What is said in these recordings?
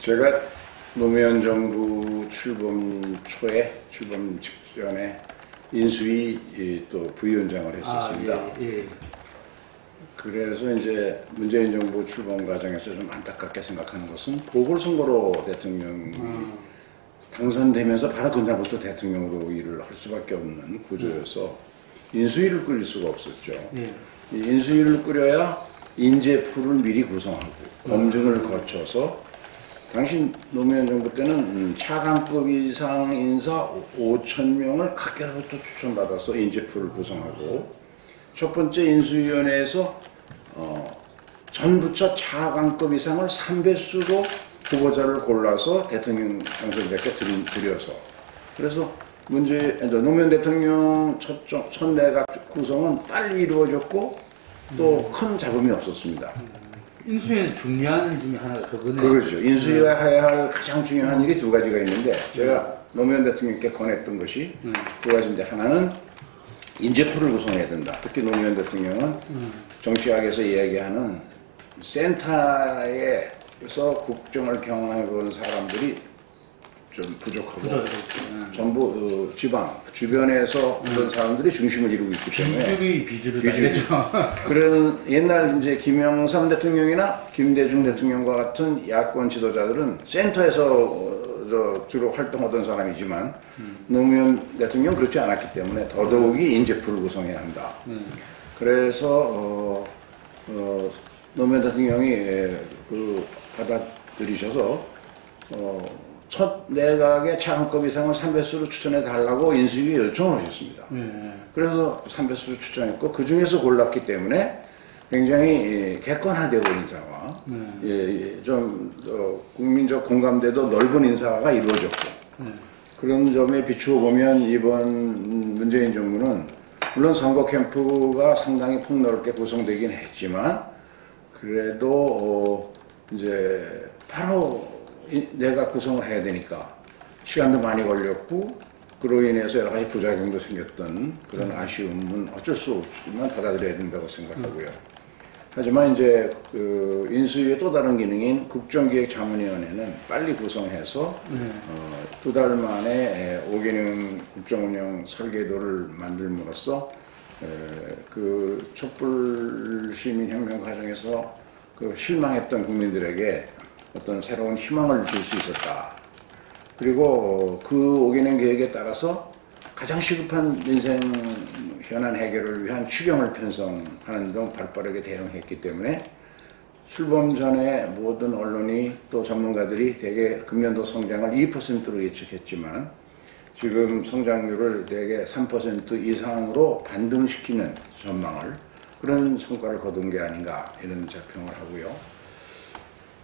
제가 노무현 정부 출범 직전에 인수위 또 부위원장을 했었습니다. 예. 그래서 이제 문재인 정부 출범 과정에서 좀 안타깝게 생각하는 것은 보궐선거로 대통령이 당선되면서 바로 그날부터 대통령으로 일을 할 수밖에 없는 구조여서 인수위를 꾸릴 수가 없었죠. 이 인수위를 꾸려야 인재풀을 미리 구성하고 검증을 거쳐서 당시 노무현 정부 때는 차관급 이상 인사 5,000명을 각계로부터 추천받아서 인재풀을 구성하고 첫 번째 인수위원회에서 전 부처 차관급 이상을 3배수로 후보자를 골라서 대통령 당선자께 드려서 그래서 노무현 대통령 첫 내각 구성은 빨리 이루어졌고 또 큰 잡음이 없었습니다. 인수위에서 중요한 일 중에 하나가 그거네요. 그렇죠. 인수위가 해야 할 가장 중요한 일이 두 가지가 있는데 제가 노무현 대통령께 권했던 것이 두 가지인데 하나는 인재풀을 구성해야 된다. 특히 노무현 대통령은 정치학에서 이야기하는 센터에서 국정을 경험해본 사람들이 좀 부족하고 전부 지방 주변에서 그런 사람들이 중심을 이루고 있기 때문에 비주류 알겠죠. 그런 옛날 이제 김영삼 대통령이나 김대중 대통령과 같은 야권 지도자들은 센터에서 주로 활동하던 사람이지만 노무현 대통령 그렇지 않았기 때문에 더더욱이 인재풀을 구성해야 한다. 그래서 노무현 대통령이 받아들이셔서 첫 내각의 차관급 이상을 3배수로 추천해 달라고 인수위에 요청을 하셨습니다. 그래서 3배수로 추천했고 그 중에서 골랐기 때문에 굉장히 객관화되고 인사와 좀 국민적 공감대도 넓은 인사가 이루어졌고 그런 점에 비추어 보면 이번 문재인 정부는 물론 선거 캠프가 상당히 폭넓게 구성되긴 했지만 그래도 이제 바로 내가 구성을 해야 되니까 시간도 많이 걸렸고 그로 인해서 여러 가지 부작용도 생겼던 그런 아쉬움은 어쩔 수 없지만 받아들여야 된다고 생각하고요. 하지만 이제 그 인수위의 또 다른 기능인 국정기획자문위원회는 빨리 구성해서 2달 만에 5개년 국정운영 설계도를 만들므로써 그 촛불시민혁명 과정에서 그 실망했던 국민들에게 어떤 새로운 희망을 줄 수 있었다. 그리고 그 5개년 계획에 따라서 가장 시급한 민생 현안 해결을 위한 추경을 편성하는 등 발빠르게 대응했기 때문에 출범 전에 모든 언론이 또 전문가들이 대개 금년도 성장을 2%로 예측했지만 지금 성장률을 대개 3% 이상으로 반등시키는 전망을 그런 성과를 거둔 게 아닌가 이런 자평을 하고요.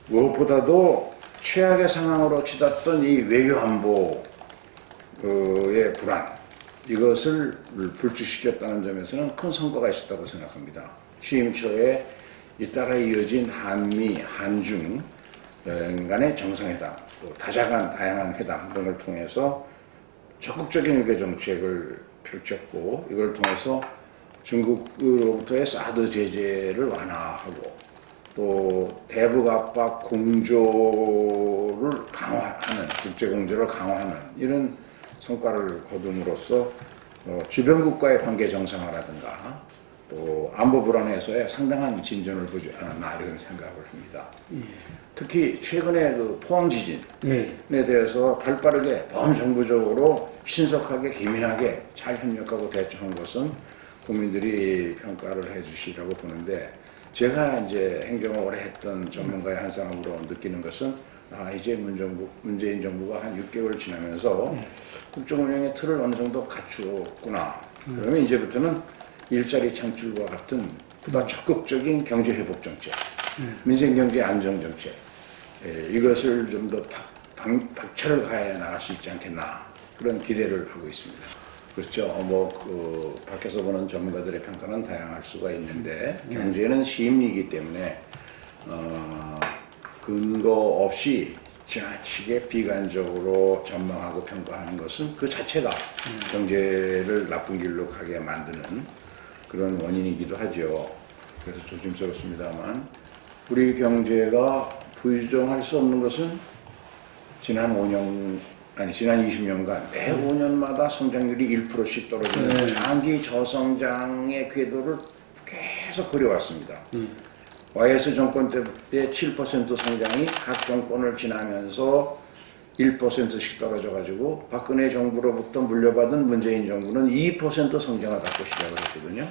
무엇보다도 최악의 상황으로 치닫던 이 외교안보의 불안 이것을 불식시켰다는 점에서는 큰 성과가 있었다고 생각합니다. 취임 초에 잇따라 이어진 한미, 한중 간의 정상회담, 또 다양한 회담 등을 통해서 적극적인 외교 정책을 펼쳤고 이걸 통해서 중국으로부터의 사드 제재를 완화하고 또 대북 압박 공조를 강화하는 국제 공조를 강화하는 이런 성과를 거둠으로써 주변국과의 관계 정상화라든가 또 안보 불안에서의 상당한 진전을 보지 않았나 이런 생각을 합니다. 특히 최근에 그 포항 지진에 대해서 발빠르게 범정부적으로 신속하게 기민하게 잘 협력하고 대처한 것은 국민들이 평가를 해주시라고 보는데 제가 이제 행정을 오래 했던 전문가의 한 사람으로 느끼는 것은 이제 문재인 정부가 한 6개월 지나면서 국정운영의 틀을 어느 정도 갖추었구나. 그러면 이제부터는 일자리 창출과 같은 보다 적극적인 경제회복 정책, 민생경제 안정정책 이것을 좀 더 박차를 가해 나갈 수 있지 않겠나 그런 기대를 하고 있습니다. 그렇죠. 밖에서 보는 전문가들의 평가는 다양할 수가 있는데 경제는 시임리이기 때문에 근거 없이 지나치게 비관적으로 전망하고 평가하는 것은 그 자체가 경제를 나쁜 길로 가게 만드는 그런 원인이기도 하죠. 그래서 조심스럽습니다만 우리 경제가 부정할 수 없는 것은 지난 20년간 매 5년마다 성장률이 1%씩 떨어지는 장기 저성장의 궤도를 계속 그려왔습니다. YS 정권 때의 7% 성장이 각 정권을 지나면서 1%씩 떨어져가지고 박근혜 정부로부터 물려받은 문재인 정부는 2% 성장을 갖고 시작을 했거든요.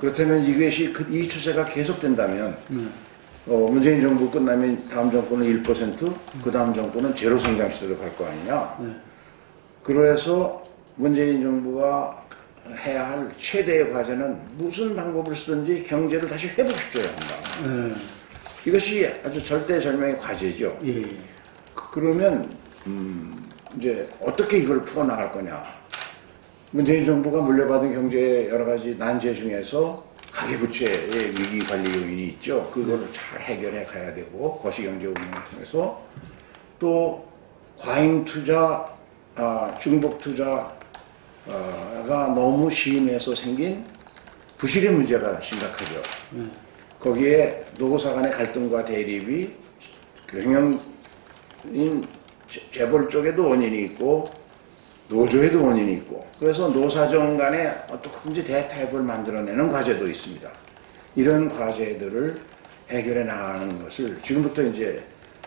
그렇다면 이것이 이 추세가 계속된다면 문재인 정부 끝나면 다음 정권은 1%, 그 다음 정권은 제로 성장 시대로 갈 거 아니냐. 그래서 문재인 정부가 해야 할 최대의 과제는 무슨 방법을 쓰든지 경제를 다시 회복시켜야 한다. 이것이 아주 절대절명의 과제죠. 예. 그러면 이제 어떻게 이걸 풀어나갈 거냐. 문재인 정부가 물려받은 경제의 여러 가지 난제 중에서 가계부채의 위기관리 요인이 있죠. 그거를 잘 해결해 가야 되고 거시경제 운영을 통해서 또 과잉투자, 중복투자가 너무 심해서 생긴 부실의 문제가 심각하죠. 거기에 노사 간의 갈등과 대립이 경영인 재벌 쪽에도 원인이 있고 노조에도 원인이 있고 그래서 노사정 간에 어떻게든지 대타협을 만들어내는 과제도 있습니다. 이런 과제들을 해결해 나가는 것을 지금부터 이제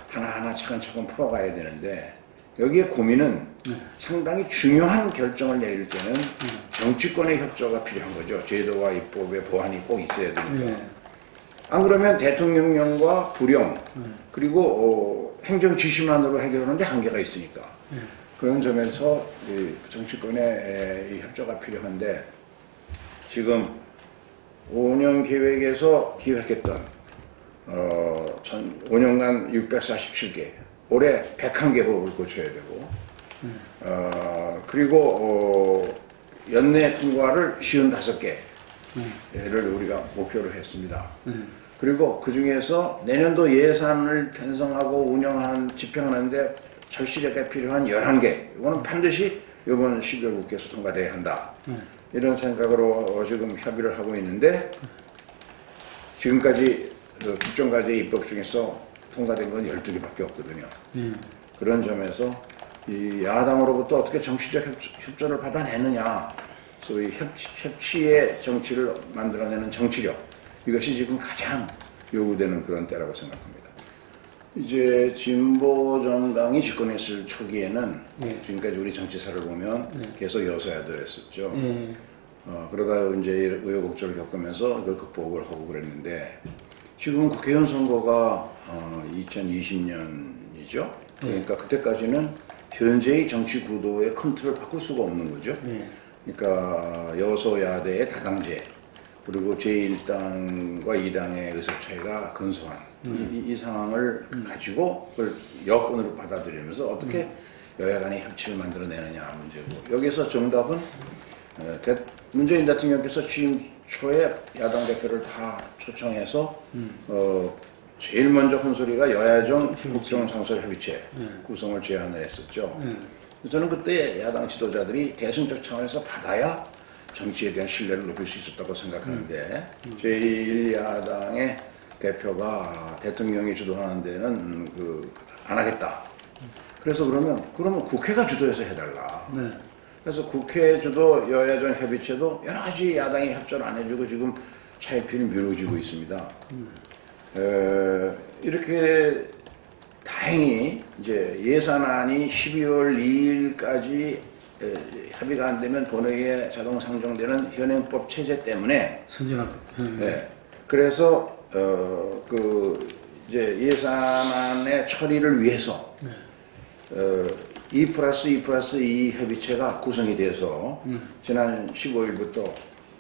하나하나 차근차근 풀어가야 되는데 여기에 고민은 상당히 중요한 결정을 내릴 때는 정치권의 협조가 필요한 거죠. 제도와 입법의 보완이 꼭 있어야 되니까. 안 그러면 대통령령과 부령 그리고 행정 지시만으로 해결하는데 한계가 있으니까. 그런 점에서 정치권의 협조가 필요한데 지금 5년 계획에서 기획했던 5년간 647개 올해 101개 법을 고쳐야 되고 그리고 연내 통과를 55개를 우리가 목표로 했습니다. 그리고 그 중에서 내년도 예산을 편성하고 운영하는 집행하는데 절실하게 필요한 11개 이거는 반드시 이번 12월 국회에서 통과돼야 한다. 이런 생각으로 지금 협의를 하고 있는데 지금까지 국정과제 입법 중에서 통과된 건 12개밖에 없거든요. 그런 점에서 이 야당으로부터 어떻게 정치적 협조를 받아내느냐 소위 협치의 정치를 만들어내는 정치력 이것이 지금 가장 요구되는 그런 때라고 생각합니다. 이제 진보 정당이 집권에 있을 초기에는 지금까지 우리 정치사를 보면 계속 여소야도했었죠. 그러다 이제 우여곡절을 겪으면서 이걸 극복을 하고 그랬는데 지금은 국회의원 선거가 2020년이죠. 그러니까 그때까지는 현재의 정치 구도의 큰 틀을 바꿀 수가 없는 거죠. 그러니까 여소야대의 다당제 그리고 제1당과 2당의 의석 차이가 근소한 이 상황을 가지고 그걸 여건으로 받아들이면서 어떻게 여야 간의 협치를 만들어내느냐 문제고 여기서 정답은 문재인 대통령께서 취임 초에 야당 대표를 다 초청해서 제일 먼저 한 소리가 여야정 국정상설협의체 구성을 제안을 했었죠. 저는 그때 야당 지도자들이 대승적 차원에서 받아야 정치에 대한 신뢰를 높일 수 있었다고 생각하는데 제1야당의 대표가 대통령이 주도하는 데는 안 하겠다. 그래서 그러면 국회가 주도해서 해달라. 그래서 국회 주도 여야정 협의체도 여러 가지 야당이 협조를 안 해주고 지금 차일피일 미뤄지고 있습니다. 이렇게 다행히 이제 예산안이 12월 2일까지 합의가 안 되면 본회의에 자동 상정되는 현행법 체제 때문에 그래서 이제 예산안의 처리를 위해서 2+2+2 협의체가 구성이 돼서 지난 15일부터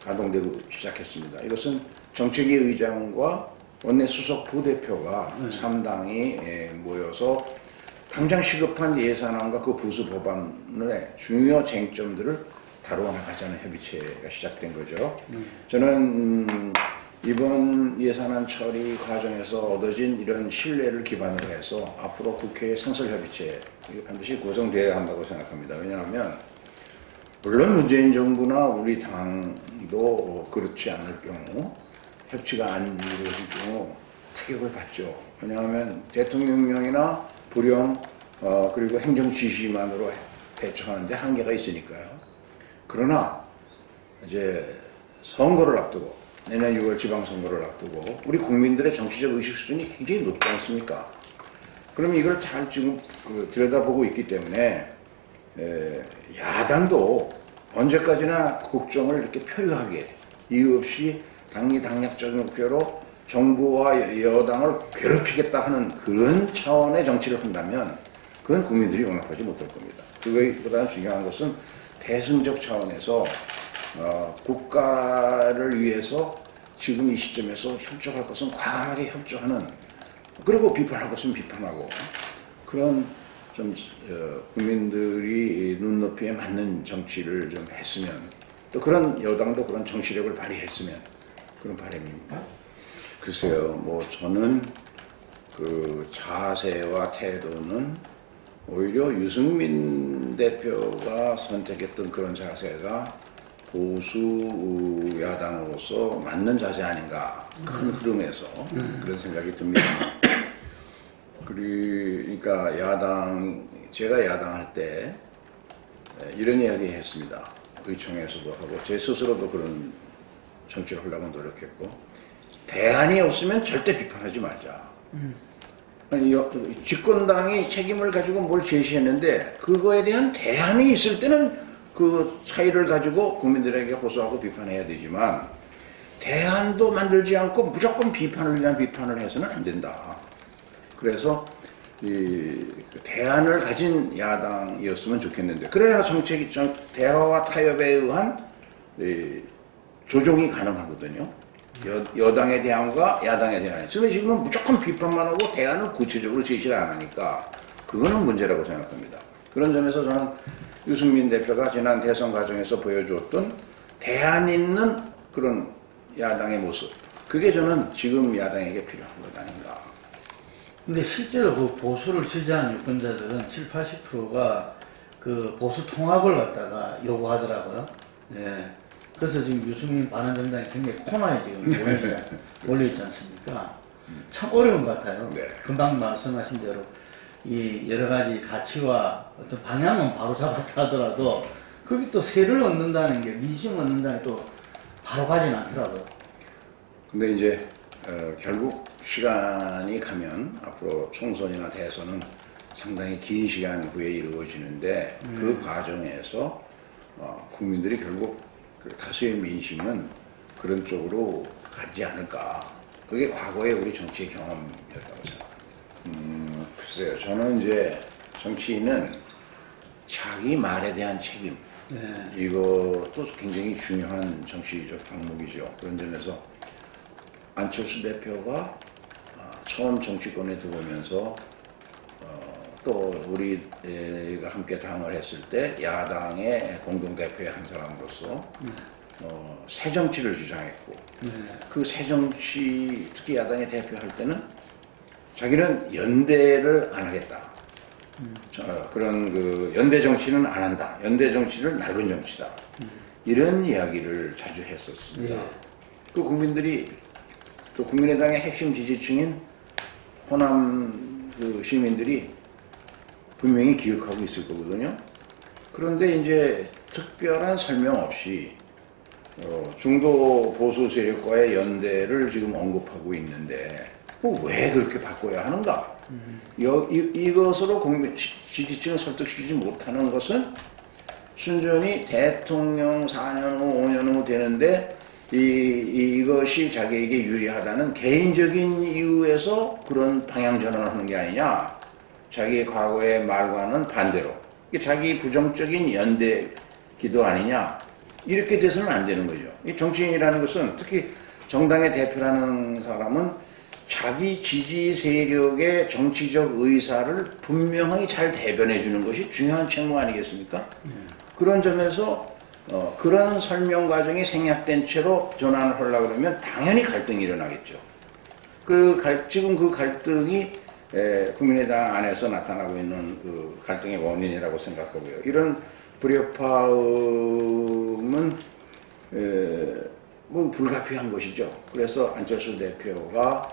가동되고 시작했습니다. 이것은 정책위 의장과 원내 수석 부대표가 3당이 모여서 당장 시급한 예산안과 그 부수 법안의 중요 쟁점들을 다루어 나가자는 협의체가 시작된 거죠. 저는 이번 예산안 처리 과정에서 얻어진 이런 신뢰를 기반으로 해서 앞으로 국회의 상설협의체 반드시 구성되어야 한다고 생각합니다. 왜냐하면 물론 문재인 정부나 우리 당도 그렇지 않을 경우 협치가 안 이루어질 경우 타격을 받죠. 왜냐하면 대통령령이나 불령 그리고 행정 지시만으로 대처하는데 한계가 있으니까요. 그러나 이제 선거를 앞두고 내년 6월 지방선거를 앞두고 우리 국민들의 정치적 의식 수준이 굉장히 높지 않습니까? 그럼 이걸 잘 지금 들여다보고 있기 때문에 야당도 언제까지나 국정을 이렇게 표류하게 이유 없이 당리당략적 목표로 정부와 여당을 괴롭히겠다 하는 그런 차원의 정치를 한다면 그건 국민들이 용납하지 못할 겁니다. 그거보다는 중요한 것은 대승적 차원에서 국가를 위해서 지금 이 시점에서 협조할 것은 과감하게 협조하는, 그리고 비판할 것은 비판하고, 그런 좀 국민들이 눈높이에 맞는 정치를 좀 했으면, 또 그런 여당도 그런 정치력을 발휘했으면 그런 바람입니다. 글쎄요, 뭐 저는 그 자세와 태도는 오히려 유승민 대표가 선택했던 그런 자세가 보수 야당으로서 맞는 자세 아닌가, 큰 흐름에서 그런 생각이 듭니다. 그러니까 제가 야당할 때 이런 이야기 했습니다. 의총에서도 하고 제 스스로도 그런 정치를 하려고 노력했고, 대안이 없으면 절대 비판하지 말자. 아니, 집권당이 책임을 가지고 뭘 제시했는데 그거에 대한 대안이 있을 때는 그 차이를 가지고 국민들에게 호소하고 비판해야 되지만, 대안도 만들지 않고 무조건 비판을 위한 비판을 해서는 안 된다. 그래서 대안을 가진 야당이었으면 좋겠는데, 그래야 대화와 타협에 의한 조정이 가능하거든요. 여당의 대안과 야당의 대안. 근데 지금은 무조건 비판만 하고 대안을 구체적으로 제시를 안 하니까 그거는 문제라고 생각합니다. 그런 점에서 저는 유승민 대표가 지난 대선 과정에서 보여주었던 대안 있는 그런 야당의 모습, 그게 저는 지금 야당에게 필요한 것 아닌가. 근데 실제로 그 보수를 지지하는 유권자들은 70~80%가 그 보수 통합을 갖다가 요구하더라고요. 네. 그래서 지금 유승민 바른정당이 굉장히 코너에 지금 몰려있지 않습니까? 참 어려운 것 같아요. 네. 금방 말씀하신 대로 이 여러 가지 가치와 어떤 방향은 바로 잡았다 하더라도 거기 또 세를 얻는다는 게, 민심 얻는다는 게 또 바로 가진 않더라고요. 근데 이제 결국 시간이 가면 앞으로 총선이나 대선은 상당히 긴 시간 후에 이루어지는데 그 과정에서 국민들이 결국 그 다수의 민심은 그런 쪽으로 가지 않을까. 그게 과거의 우리 정치의 경험이었다고 생각합니다. 글쎄요, 저는 이제 정치인은 자기 말에 대한 책임, 이것도 굉장히 중요한 정치적 항목이죠. 그런 점에서 안철수 대표가 처음 정치권에 들어오면서 또 우리가 함께 당을 했을 때 야당의 공동대표의 한 사람으로서 새 정치를 주장했고, 그 새 정치, 특히 야당의 대표할 때는 자기는 연대를 안 하겠다. 그런 그 연대 정치는 안 한다. 연대 정치를 낡은 정치다. 이런 이야기를 자주 했었습니다. 그 국민들이, 또 국민의당의 핵심 지지층인 호남 그 시민들이 분명히 기억하고 있을 거거든요. 그런데 이제 특별한 설명 없이 중도 보수 세력과의 연대를 지금 언급하고 있는데 왜 그렇게 바꿔야 하는가? 이것으로 국민 지지층을 설득시키지 못하는 것은 순전히 대통령 4년 후, 5년 후 되는데 이것이 자기에게 유리하다는 개인적인 이유에서 그런 방향 전환을 하는 게 아니냐. 자기의 과거의 말과는 반대로 이게 자기 부정적인 연대 기도 아니냐. 이렇게 돼서는 안 되는 거죠. 이 정치인이라는 것은, 특히 정당의 대표라는 사람은 자기 지지 세력의 정치적 의사를 분명하게 잘 대변해 주는 것이 중요한 책무 아니겠습니까? 그런 점에서 그런 설명 과정이 생략된 채로 전환을 하려고 그러면 당연히 갈등이 일어나겠죠. 지금 그 갈등이 국민의당 안에서 나타나고 있는 그 갈등의 원인이라고 생각하고요. 이런 불협화음은 뭐 불가피한 것이죠. 그래서 안철수 대표가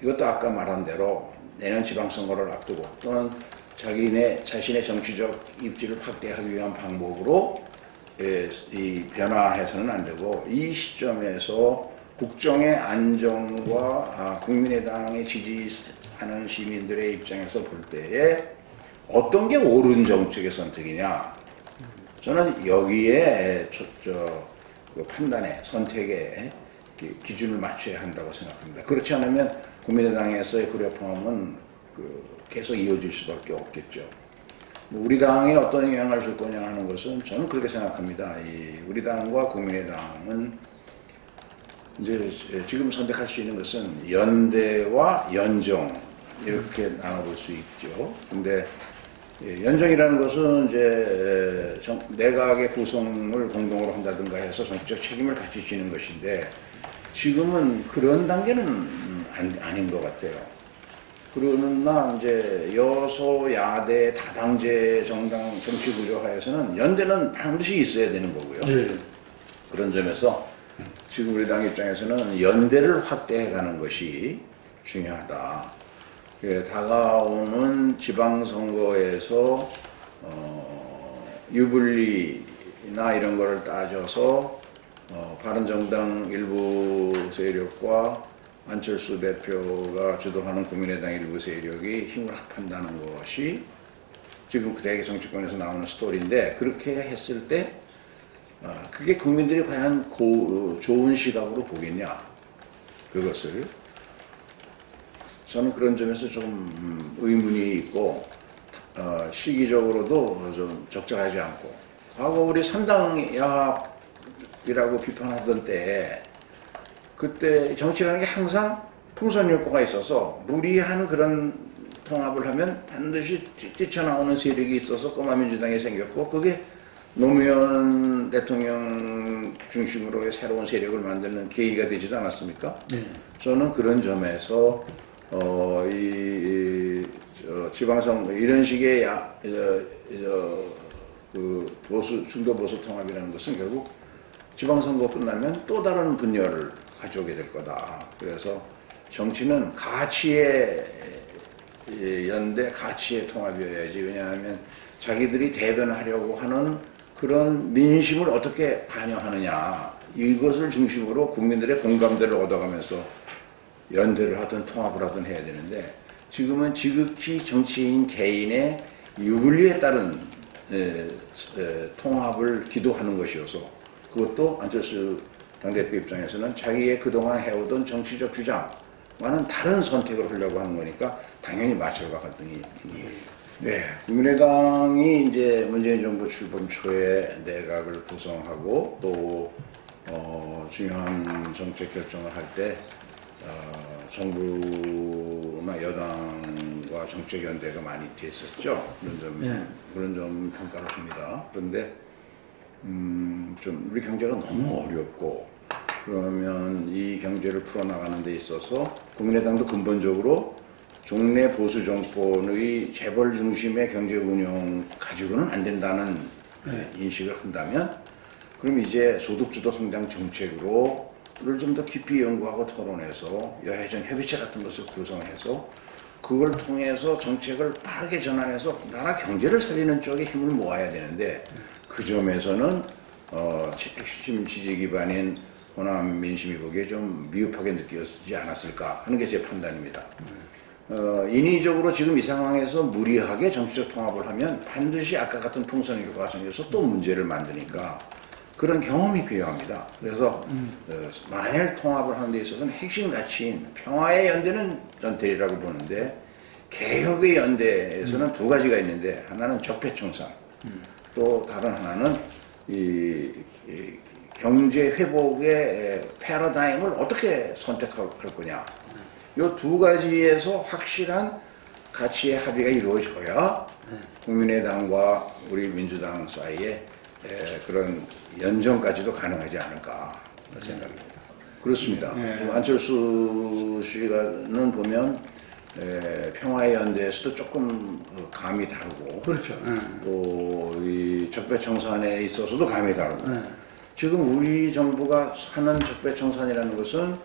이것도 아까 말한 대로 내년 지방선거를 앞두고 또는 자신의 정치적 입지를 확대하기 위한 방법으로 이 변화해서는 안 되고 이 시점에서 국정의 안정과 국민의당에 지지하는 시민들의 입장에서 볼 때에 어떤 게 옳은 정책의 선택이냐 저는 여기에 그 판단에 선택에 기준을 맞춰야 한다고 생각합니다. 그렇지 않으면 국민의당에서의 불협화음은 계속 이어질 수밖에 없겠죠. 우리 당에 어떤 영향을 줄 거냐 하는 것은 저는 그렇게 생각합니다. 우리 당과 국민의당은 이제 지금 선택할 수 있는 것은 연대와 연정 이렇게 나눠볼 수 있죠. 근데 연정이라는 것은 이제 내각의 구성을 공동으로 한다든가 해서 정치적 책임을 같이 지는 것인데 지금은 그런 단계는 아닌 것 같아요. 그러나 이제 여소야대 다당제 정당 정치 구조 하에서는 연대는 반드시 있어야 되는 거고요. 그런 점에서 지금 우리 당 입장에서는 연대를 확대해가는 것이 중요하다. 다가오는 지방선거에서 유불리나 이런 거를 따져서 바른정당 일부 세력과 안철수 대표가 주도하는 국민의당 일부 세력이 힘을 합한다는 것이 지금 대개 정치권에서 나오는 스토리인데 그렇게 했을 때 그게 국민들이 과연 좋은 시각으로 보겠냐 그것을 저는 그런 점에서 좀 의문이 있고 시기적으로도 좀 적절하지 않고 과거 우리 3당 야합이라고 비판하던 때에 그때 정치라는 게 항상 풍선 효과가 있어서 무리한 그런 통합을 하면 반드시 뛰쳐나오는 세력이 있어서 꼬마민주당이 생겼고 그게 노무현 대통령 중심으로의 새로운 세력을 만드는 계기가 되지도 않았습니까? 저는 그런 점에서 지방선거 이런 식의 중도 보수 통합이라는 것은 결국 지방선거 끝나면 또 다른 분열을 가져오게 될 거다. 그래서 정치는 가치의 연대, 가치의 통합이어야지. 왜냐하면 자기들이 대변하려고 하는 그런 민심을 어떻게 반영하느냐 이것을 중심으로 국민들의 공감대를 얻어가면서 연대를 하든 통합을 하든 해야 되는데 지금은 지극히 정치인 개인의 유불리에 따른 통합을 기도하는 것이어서 그것도 안철수 당대표 입장에서는 자기의 그동안 해오던 정치적 주장과는 다른 선택을 하려고 하는 거니까 당연히 마찰과 갈등이 네, 국민의당이 이제 문재인 정부 출범 초에 내각을 구성하고 또 중요한 정책 결정을 할 때 정부나 여당과 정책 연대가 많이 됐었죠. 그런 점 평가를 합니다. 그런데 좀 우리 경제가 너무 어렵고 그러면 이 경제를 풀어나가는 데 있어서 국민의당도 근본적으로 종래 보수 정권의 재벌 중심의 경제 운영 가지고는 안 된다는 인식을 한다면 그럼 이제 소득주도 성장 정책으로를 좀 더 깊이 연구하고 토론해서 여해정 협의체 같은 것을 구성해서 그걸 통해서 정책을 빠르게 전환해서 나라 경제를 살리는 쪽에 힘을 모아야 되는데 그 점에서는 핵심 지지 기반인 호남 민심이 보기에 좀 미흡하게 느껴지지 않았을까 하는 게 제 판단입니다. 인위적으로 지금 이 상황에서 무리하게 정치적 통합을 하면 반드시 아까 같은 풍선 효과가 생겨서 또 문제를 만드니까 그런 경험이 필요합니다. 그래서 만일 통합을 하는 데 있어서는 핵심 가치인 평화의 연대는 전태리라고 보는데 개혁의 연대에서는 두 가지가 있는데 하나는 적폐청산 또 다른 하나는 이 경제 회복의 패러다임을 어떻게 선택할 거냐. 이 두 가지에서 확실한 가치의 합의가 이루어져야 국민의당과 우리 민주당 사이에 그런 연정까지도 가능하지 않을까 생각합니다. 그렇습니다. 안철수 씨는 보면 평화의 연대에서도 조금 감이 다르고 그렇죠. 또 이 적폐청산에 있어서도 감이 다르고 지금 우리 정부가 하는 적폐청산이라는 것은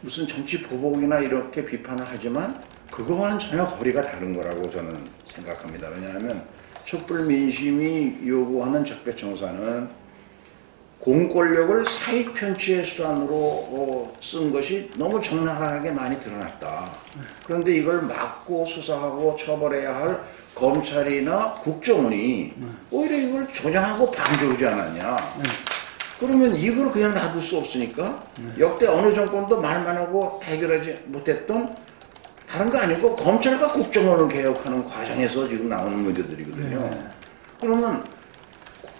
무슨 정치 보복이나 이렇게 비판을 하지만 그거와는 전혀 거리가 다른 거라고 저는 생각합니다. 왜냐하면 촛불 민심이 요구하는 적폐청산은 공권력을 사익 편취의 수단으로 쓴 것이 너무 적나라하게 많이 드러났다. 그런데 이걸 막고 수사하고 처벌해야 할 검찰이나 국정원이 오히려 이걸 조장하고 방조하지 않았냐. 그러면 이걸 그냥 놔둘 수 없으니까 역대 어느 정권도 말만 하고 해결하지 못했던 다른 거 아니고 검찰과 국정원을 개혁하는 과정에서 지금 나오는 문제들이거든요. 그러면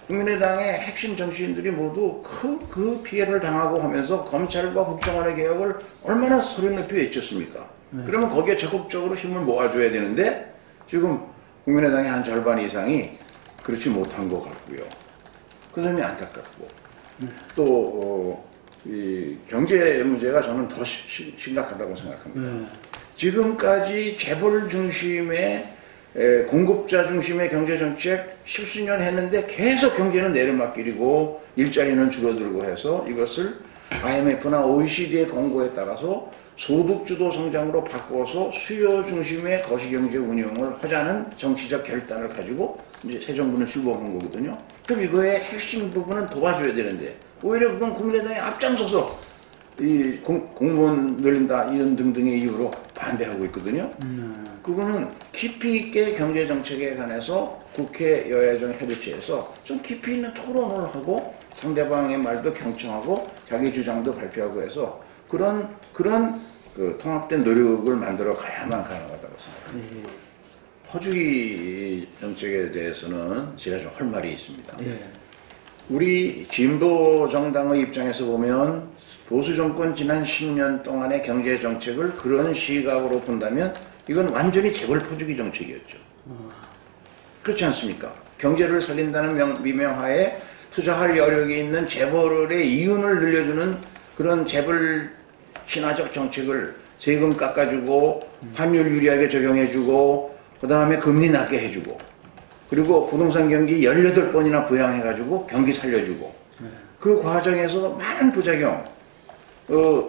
국민의당의 핵심 정치인들이 모두 그 피해를 당하고 하면서 검찰과 국정원의 개혁을 얼마나 소리 높이 외쳤습니까? 그러면 거기에 적극적으로 힘을 모아줘야 되는데 지금 국민의당의 한 절반 이상이 그렇지 못한 것 같고요. 그 점이 안타깝고 또 이 경제 문제가 저는 더 심각하다고 생각합니다. 지금까지 재벌 중심의 공급자 중심의 경제정책 십수년 했는데 계속 경제는 내리막길이고 일자리는 줄어들고 해서 이것을 IMF나 OECD의 권고에 따라서 소득주도 성장으로 바꿔서 수요 중심의 거시경제 운영을 하자는 정치적 결단을 가지고 이제 새 정부는 출범한 거거든요. 그럼 이거의 핵심 부분은 도와줘야 되는데 오히려 그건 국민의당이 앞장서서 이 공무원 늘린다 이런 등등의 이유로 반대하고 있거든요. 그거는 깊이 있게 경제정책에 관해서 국회 여야정 협의체에서 좀 깊이 있는 토론을 하고 상대방의 말도 경청하고 자기 주장도 발표하고 해서 그런 그 통합된 노력을 만들어 가야만 가능하다고 생각합니다. 퍼주기 정책에 대해서는 제가 좀 할 말이 있습니다. 우리 진보 정당의 입장에서 보면 보수 정권 지난 10년 동안의 경제 정책을 그런 시각으로 본다면 이건 완전히 재벌 퍼주기 정책이었죠. 그렇지 않습니까? 경제를 살린다는 미명하에 투자할 여력이 있는 재벌의 이윤을 늘려주는 그런 재벌 친화적 정책을 세금 깎아주고 환율 유리하게 적용해주고 그 다음에 금리 낮게 해주고 그리고 부동산 경기 18번이나 부양해가지고 경기 살려주고 그 과정에서 많은 부작용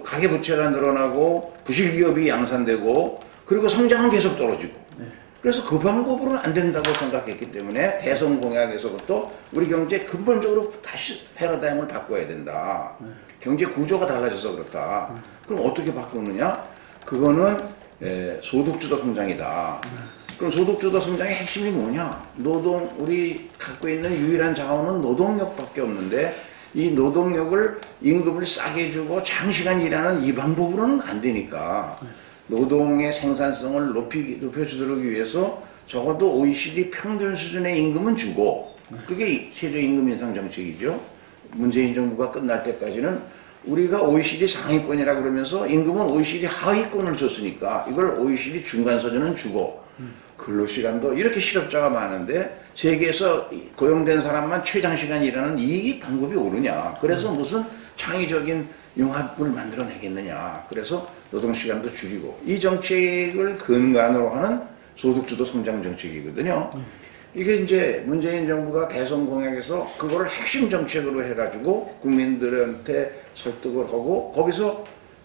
가계부채가 늘어나고 부실기업이 양산되고 그리고 성장은 계속 떨어지고 그래서 그 방법으로는 안 된다고 생각했기 때문에 대선 공약에서부터 우리 경제 근본적으로 다시 패러다임을 바꿔야 된다. 경제 구조가 달라져서 그렇다. 그럼 어떻게 바꾸느냐? 그거는 소득주도 성장이다. 그럼 소득주도 성장의 핵심이 뭐냐? 우리 갖고 있는 유일한 자원은 노동력밖에 없는데 이 노동력을 임금을 싸게 주고 장시간 일하는 이 방법으로는 안 되니까 노동의 생산성을 높여주도록 위해서 적어도 OECD 평균 수준의 임금은 주고 그게 최저임금 인상 정책이죠. 문재인 정부가 끝날 때까지는 우리가 OECD 상위권이라 그러면서 임금은 OECD 하위권을 줬으니까 이걸 OECD 중간 수준은 주고 근로시간도 이렇게 실업자가 많은데 세계에서 고용된 사람만 최장시간 일하는 이 방법이 옳으냐. 그래서 무슨 창의적인 융합을 만들어내겠느냐. 그래서 노동시간도 줄이고 이 정책을 근간으로 하는 소득주도 성장 정책이거든요. 이게 이제 문재인 정부가 대선 공약에서 그거를 핵심 정책으로 해가지고 국민들한테 설득을 하고 거기서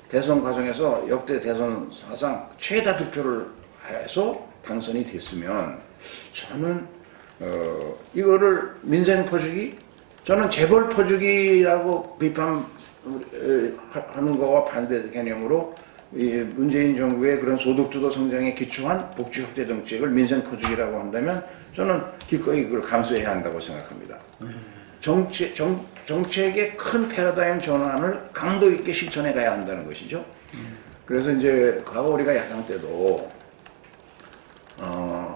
대선 과정에서 역대 대선 사상 최다 득표를 해서 당선이 됐으면 저는 이거를 민생 퍼주기 저는 재벌 퍼주기라고 비판하는 거와 반대 개념으로 이 문재인 정부의 그런 소득주도 성장에 기초한 복지 확대 정책을 민생 퍼주기라고 한다면 저는 기꺼이 그걸 감수해야 한다고 생각합니다. 정책의 큰 패러다임 전환을 강도 있게 실천해 가야 한다는 것이죠. 그래서 이제 과거 우리가 야당 때도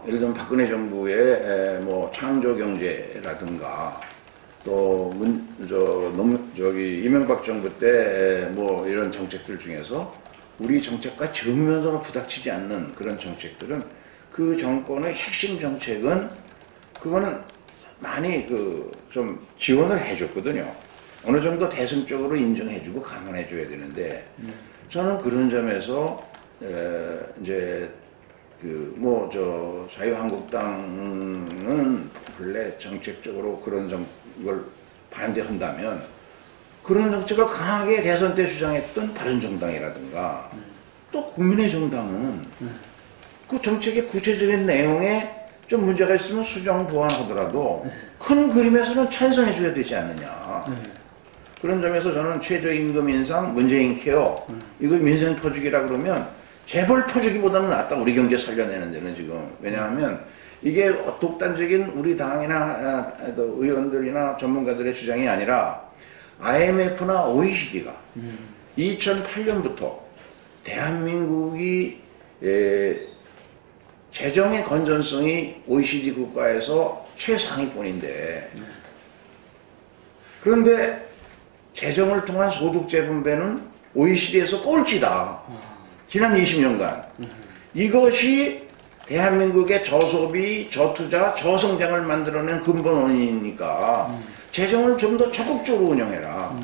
예를 들면 박근혜 정부의 뭐 창조 경제라든가 또 이명박 정부 때 뭐 이런 정책들 중에서 우리 정책과 정면으로 부닥치지 않는 그런 정책들은 그 정권의 핵심 정책은 그거는 많이 좀 지원을 해줬거든요. 어느 정도 대승적으로 인정해주고 감안해줘야 되는데 저는 그런 점에서 이제 자유한국당은 원래 정책적으로 그런 걸 반대한다면 그런 정책을 강하게 대선 때 주장했던 바른정당이라든가 또 국민의 정당은 그 정책의 구체적인 내용에 좀 문제가 있으면 수정 보완하더라도 큰 그림에서는 찬성해 줘야 되지 않느냐. 그런 점에서 저는 최저임금 인상, 문재인 케어, 이거 민생 퍼주기라 그러면 재벌 퍼주기보다는 낫다. 우리 경제 살려내는 데는 지금. 왜냐하면 이게 독단적인 우리 당이나 의원들이나 전문가들의 주장이 아니라 IMF나 OECD가 2008년부터 대한민국이 재정의 건전성이 OECD 국가에서 최상위권인데, 그런데 재정을 통한 소득 재분배는 OECD에서 꼴찌다. 지난 20년간. 이것이 대한민국의 저소비, 저투자, 저성장을 만들어낸 근본 원인이니까 재정을 좀 더 적극적으로 운영해라.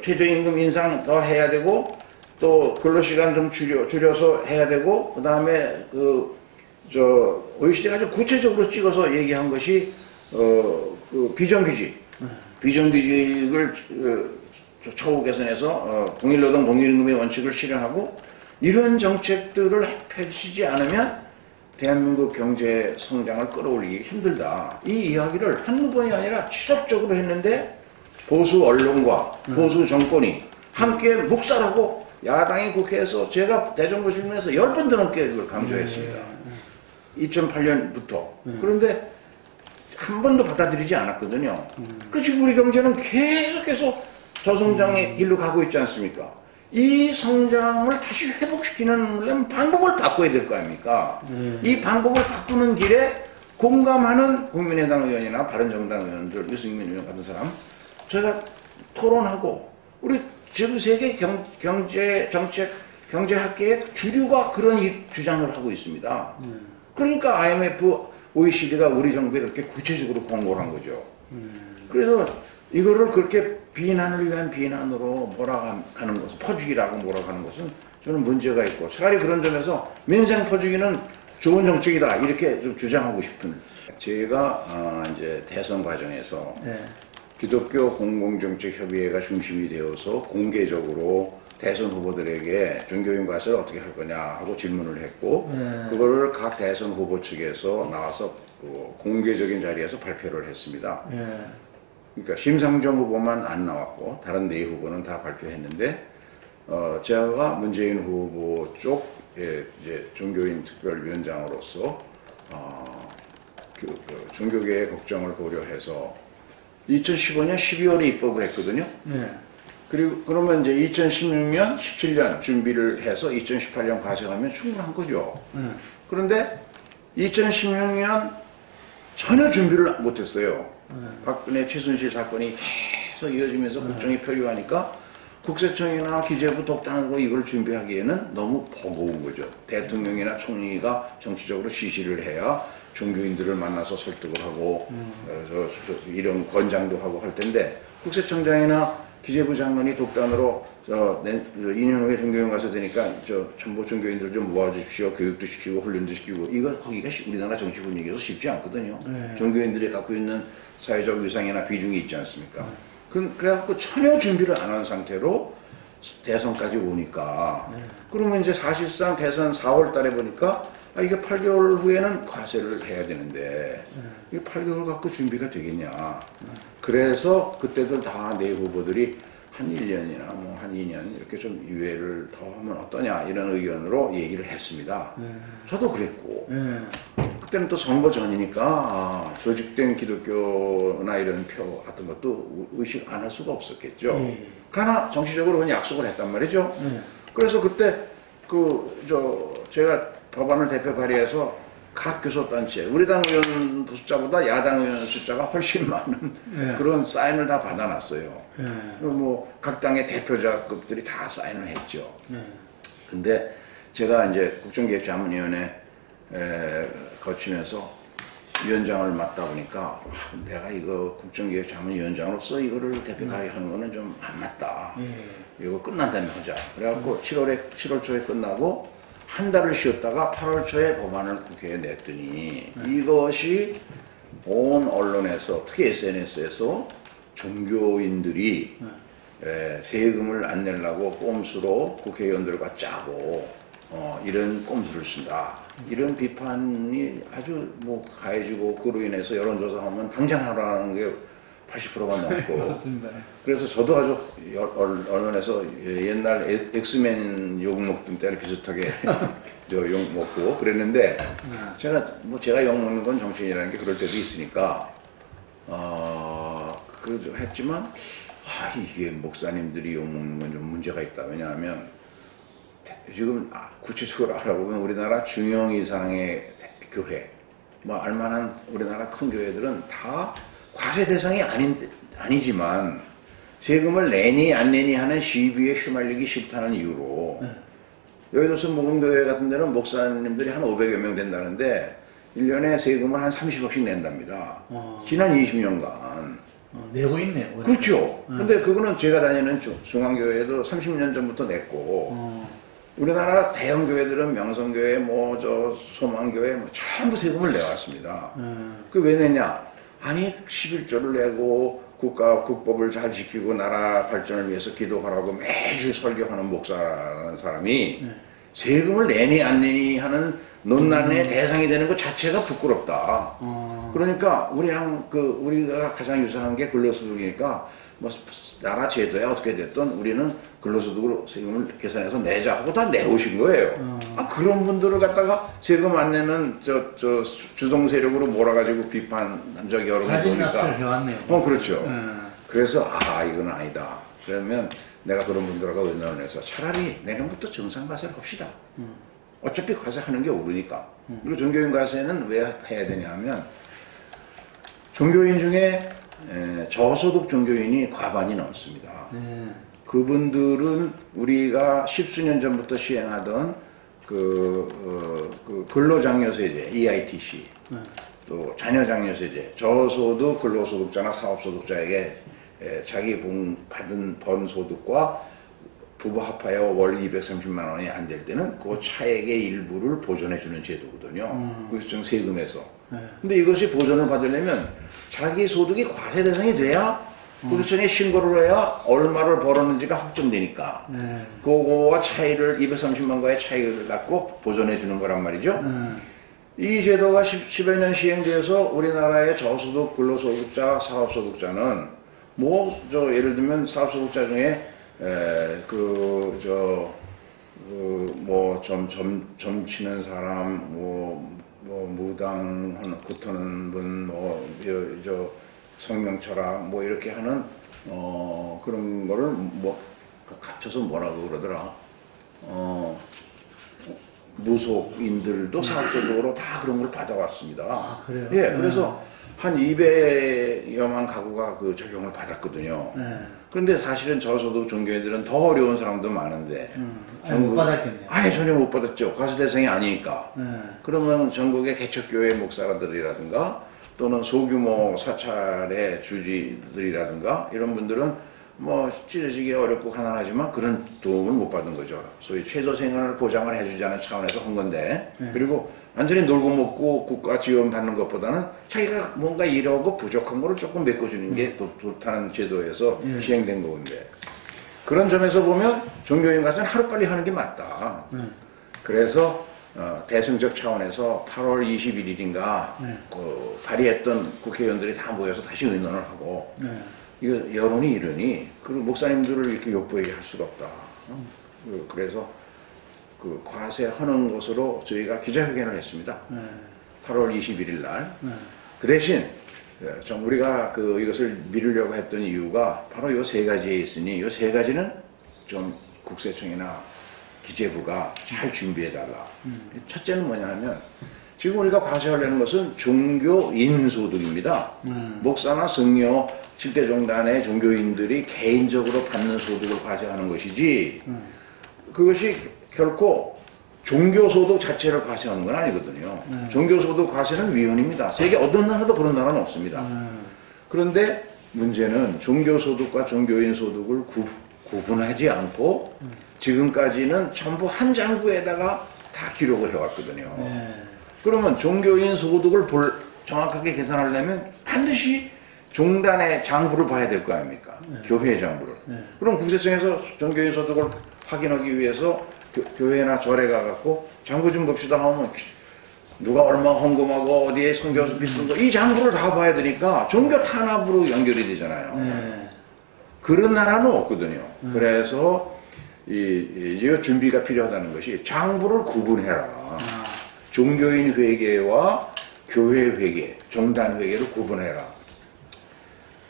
최저임금 인상 더 해야 되고, 또 근로시간 좀 줄여서 해야 되고, 그 다음에 OECD가 아주 구체적으로 찍어서 얘기한 것이 비정규직을 처우 개선해서 동일노동 동일임금의 원칙을 실현하고, 이런 정책들을 펼치지 않으면 대한민국 경제 성장을 끌어올리기 힘들다. 이 이야기를 한두 번이 아니라 지속적으로 했는데 보수 언론과 보수 정권이 함께 묵살하고, 야당이 국회에서 제가 대정부 질문에서 10번 넘게 그걸 강조했습니다. 2008년부터. 그런데 한 번도 받아들이지 않았거든요. 그래서 지금 우리 경제는 계속해서 저성장의 길로 가고 있지 않습니까? 이 성장을 다시 회복시키는 방법을 바꿔야 될 거 아닙니까? 이 방법을 바꾸는 길에 공감하는 국민의당 의원이나 바른정당 의원들, 유승민 의원 같은 사람, 저희가 토론하고, 우리 전 세계 경제 정책, 경제학계의 주류가 그런 주장을 하고 있습니다. 그러니까 IMF, OECD가 우리 정부에 그렇게 구체적으로 권고를 한 거죠. 그래서 이거를 그렇게 비난을 위한 비난으로 몰아가는 것은, 퍼주기라고 몰아가는 것은 저는 문제가 있고, 차라리 그런 점에서 민생 퍼주기는 좋은 정책이다, 이렇게 좀 주장하고 싶은. 제가 이제 대선 과정에서 기독교 공공정책협의회가 중심이 되어서 공개적으로 대선 후보들에게 종교인 과세를 어떻게 할 거냐 하고 질문을 했고, 그거를 각 대선 후보 측에서 나와서 공개적인 자리에서 발표를 했습니다. 그러니까 심상정 후보만 안 나왔고 다른 네 후보는 다 발표했는데, 제가 문재인 후보 쪽 이제 종교인 특별위원장으로서 종교계의 걱정을 고려해서 2015년 12월에 입법을 했거든요. 그리고 그러면 이제 2016년, 17년 준비를 해서 2018년 과세하면 충분한 거죠. 그런데 2016년 전혀 준비를 못했어요. 박근혜 최순실 사건이 계속 이어지면서 국정이 표류하니까 국세청이나 기재부 독단으로 이걸 준비하기에는 너무 버거운 거죠. 대통령이나 총리가 정치적으로 지시를 해야 종교인들을 만나서 설득을 하고 이런 권장도 하고 할 텐데, 국세청장이나 기재부 장관이 독단으로 2년 후에 종교인 가서 되니까 전부 종교인들 좀 모아주십시오. 교육도 시키고 훈련도 시키고, 거기가 우리나라 정치 분위기에서 쉽지 않거든요. 종교인들이 갖고 있는 사회적 위상이나 비중이 있지 않습니까? 그래갖고 전혀 준비를 안 한 상태로 대선까지 오니까, 그러면 이제 사실상 대선 4월 달에 보니까 이게 8개월 후에는 과세를 해야 되는데 이게 8개월 갖고 준비가 되겠냐. 그래서 그때도 다 내 후보들이 한 1년이나 뭐 한 2년 이렇게 좀 유예를 더 하면 어떠냐, 이런 의견으로 얘기를 했습니다. 저도 그랬고, 그때는 또 선거 전이니까 조직된 기독교나 이런 표 같은 것도 의식 안 할 수가 없었겠죠. 그러나 정치적으로 그냥 약속을 했단 말이죠. 그래서 그때 제가 법안을 대표 발의해서 각 교섭단체, 우리 당 의원 숫자보다 야당 의원 숫자가 훨씬 많은 그런 사인을 다 받아놨어요. 뭐 각 당의 대표자급들이 다 사인을 했죠. 근데 제가 이제 국정기획자문위원회 거치면서 위원장을 맡다 보니까 내가 이거 국정기획자문위원장으로서 이거를 대표 발의하는 거는 좀 안 맞다. 이거 끝난 다음에 하자. 그래갖고 7월 초에 끝나고 한 달을 쉬었다가 8월 초에 법안을 국회에 냈더니, 이것이 온 언론에서, 특히 SNS에서 종교인들이 세금을 안 내려고 꼼수로 국회의원들과 짜고 이런 꼼수를 쓴다. 이런 비판이 아주 뭐 가해지고 그로 인해서 여론조사하면 당장 하라는 게 80%가 넘고 맞습니다. 그래서 저도 아주 언론에서 옛날 엑스맨 욕먹던 때는 비슷하게 욕 먹고 그랬는데 제가 욕 먹는 건 정치인이라는 게 그럴 때도 있으니까 했지만 이게 목사님들이 욕 먹는 건 좀 문제가 있다. 왜냐하면 지금 구체적으로 알아보면 우리나라 중형 이상의 교회, 뭐 알만한 우리나라 큰 교회들은 다 과세 대상이 아니지만 세금을 내니 안 내니 하는 시비에 휘말리기 싫다는 이유로 여의도서 목음교회 같은 데는 목사님들이 한 500여 명 된다는데 1년에 세금을 한 30억씩 낸답니다. 지난 20년간. 내고 있네요. 그렇죠. 근데 그거는 제가 다니는 중앙교회도 30년 전부터 냈고 우리나라 대형 교회들은 명성교회, 소망교회 전부 세금을 내왔습니다. 그 왜 내냐? 아니 11조를 내고 국법을 잘 지키고 나라 발전을 위해서 기도하라고 매주 설교하는 목사라는 사람이 세금을 내니 안 내니 하는 논란의 대상이 되는 것 자체가 부끄럽다. 그러니까 우리가 가장 유사한 게 근로소득이니까 뭐 나라 제도에 어떻게 됐든 우리는 근로소득으로 세금을 계산해서 내자 하고 다 내오신 거예요. 그런 분들을 갖다가 세금 안 내는 주동 세력으로 몰아가지고 비판한 적이 여러 번 보니까 납세를 해왔네요. 그렇죠. 그래서 이건 아니다. 그러면 내가 그런 분들하고 의논을 해서 차라리 내년부터 정상 과세를 합시다. 어차피 과세하는 게 오르니까. 그리고 종교인 과세는 왜 해야 되냐 하면 종교인 중에 저소득 종교인이 과반이 넘습니다. 그분들은 우리가 십수년 전부터 시행하던 근로장려세제, EITC, 또 자녀장려세제, 저소득 근로소득자나 사업소득자에게 자기 번 소득과 부부 합하여 월 230만 원이 안 될 때는 그 차액의 일부를 보전해주는 제도거든요. 그래서 세금에서. 근데 이것이 보전을 받으려면 자기 소득이 과세 대상이 돼야 구청에 신고를 해야 얼마를 벌었는지가 확정되니까 그거와 차이를 230만과의 차이를 갖고 보전해 주는 거란 말이죠. 이 제도가 10여 년 시행되어서 우리나라의 저소득 근로소득자, 사업소득자는 예를 들면 사업소득자 중에 점 치는 사람, 무당 굿하는 분, 성명철학 이렇게 하는 그런 거를 합쳐서 뭐라고 그러더라. 무속인들도 사업소득으로 다 그런 걸 받아왔습니다. 그래요? 예, 그래서 한 200여만 가구가 그 적용을 받았거든요. 그런데 사실은 저소득 종교인들은 더 어려운 사람도 많은데 못 받았겠네요. 아니 전혀 못 받았죠. 과세 대상이 아니니까. 그러면 전국의 개척교회 목사들이라든가 또는 소규모 사찰의 주지들이라든가 이런 분들은 찌르지기 어렵고 가난하지만 그런 도움을 못 받은 거죠. 소위 최저 생활 보장을 해주자는 차원에서 한 건데 그리고 완전히 놀고 먹고 국가 지원 받는 것보다는 자기가 뭔가 이러고 부족한 거를 조금 메꿔주는 게 좋다는 제도에서 시행된 건데 그런 점에서 보면 종교인 과세는 하루빨리 하는 게 맞다. 그래서 대승적 차원에서 8월 21일인가 발의했던 국회의원들이 다 모여서 다시 의논을 하고 이거 여론이 이러니 그 목사님들을 이렇게 욕보이게 할 수가 없다. 그래서 과세하는 것으로 저희가 기자회견을 했습니다. 8월 21일 날. 그 대신 우리가 이것을 미루려고 했던 이유가 바로 이 세 가지에 있으니 이 세 가지는 좀 국세청이나 기재부가 잘 준비해달라. 첫째는 뭐냐 하면 지금 우리가 과세하려는 것은 종교인 소득입니다. 목사나 성녀, 7대 종단의 종교인들이 개인적으로 받는 소득을 과세하는 것이지 그것이 결코 종교소득 자체를 과세하는 건 아니거든요. 종교소득 과세는 위헌입니다. 세계 어떤 나라도 그런 나라는 없습니다. 그런데 문제는 종교소득과 종교인 소득을 구분하지 않고 지금까지는 전부 한 장부에다가 다 기록을 해왔거든요. 그러면 종교인 소득을 정확하게 계산하려면 반드시 종단의 장부를 봐야 될 거 아닙니까? 교회 장부를. 그럼 국세청에서 종교인 소득을 확인하기 위해서 교회나 절에 가갖고 장부 좀 봅시다 하면 누가 얼마 헌금하고 어디에 선교수 비쓴 거 이 장부를 다 봐야 되니까 종교 탄압으로 연결이 되잖아요. 네. 그런 나라는 없거든요. 그래서 이 준비가 필요하다는 것이 장부를 구분해라. 종교인 회계와 교회 회계, 종단 회계를 구분해라.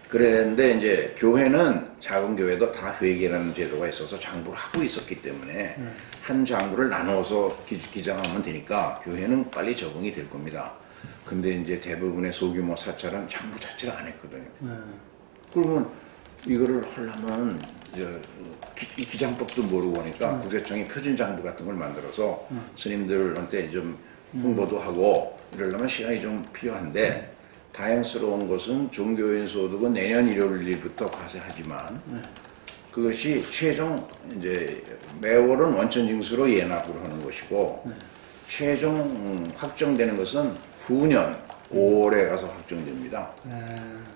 그랬는데 이제 교회는 작은 교회도 다 회계라는 제도가 있어서 장부를 하고 있었기 때문에 한 장부를 나눠서 기장하면 되니까 교회는 빨리 적응이 될 겁니다. 근데 이제 대부분의 소규모 사찰은 장부 자체를 안 했거든요. 그러면 이거를 하려면 기장법도 모르고 하니까 국세청이 표준장부 같은 걸 만들어서 스님들한테 좀 홍보도 하고 이러려면 시간이 좀 필요한데 다행스러운 것은 종교인 소득은 내년 1월 1일부터 과세하지만 그것이 최종 이제 매월은 원천징수로 예납으로 하는 것이고 최종 확정되는 것은 후년 5월에 가서 확정됩니다.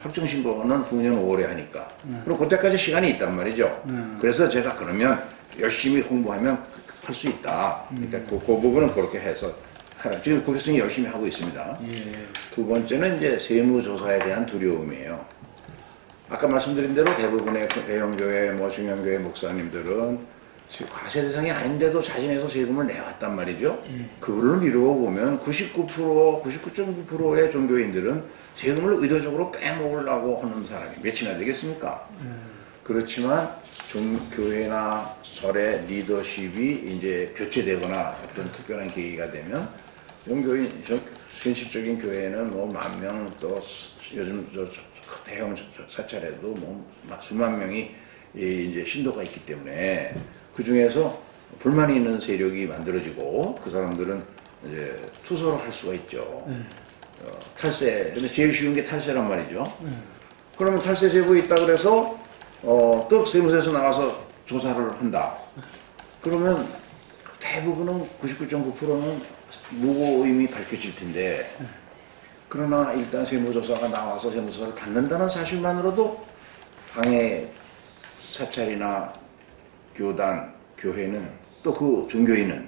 확정 신고는 후년 5월에 하니까. 그리고 그때까지 시간이 있단 말이죠. 그래서 제가 그러면 열심히 홍보하면 할 수 있다. 그러니까 그 부분은 그렇게 해서 지금 국세청이 열심히 하고 있습니다. 두 번째는 이제 세무조사에 대한 두려움이에요. 아까 말씀드린 대로 대부분의 대형교회, 중형교회 목사님들은 과세 대상이 아닌데도 자진해서 세금을 내왔단 말이죠. 그거를 미루어 보면 99.9%의 종교인들은 세금을 의도적으로 빼먹으려고 하는 사람이 몇이나 되겠습니까? 그렇지만 교회나 절의 리더십이 이제 교체되거나 어떤 특별한 계기가 되면 종교인, 현실적인 교회는 뭐 10,000명 또 요즘 대형 사찰에도 막 수만 명이 이제 신도가 있기 때문에 그 중에서 불만이 있는 세력이 만들어지고 그 사람들은 이제 투소를 할 수가 있죠. 탈세. 근데 제일 쉬운 게 탈세란 말이죠. 그러면 탈세 제보에 있다 그래서 또 세무서에서 나와서 조사를 한다. 그러면 대부분은 99.9%는 무고임이 밝혀질 텐데 그러나 일단 세무조사가 나와서 세무조사를 받는다는 사실만으로도 당의 사찰이나 교단, 교회는 또 그 종교인은